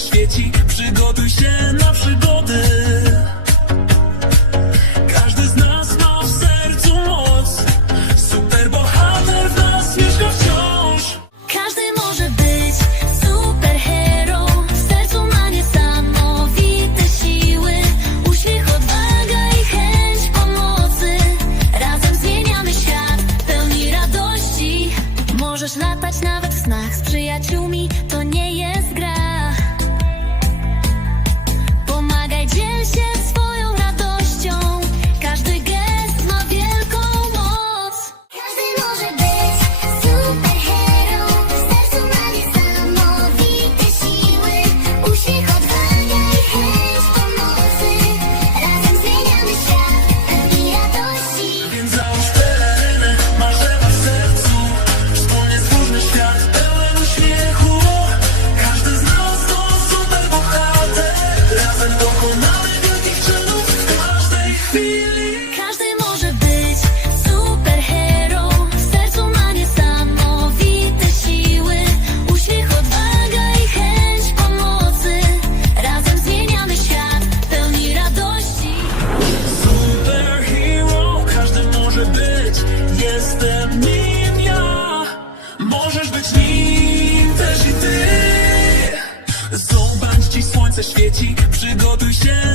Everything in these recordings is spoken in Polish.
słońce Przygotuj się na przygody. Każdy z nas ma w sercu moc. Super bohater w nas mieszka wciąż. Każdy może być superhero. W sercu ma niesamowite siły. Uśmiech, odwaga i chęć pomocy. Razem zmieniamy świat pełni radości. Możesz latać nawet w snach z przyjaciółmi. To nie jest gra. will not. Yeah.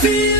feel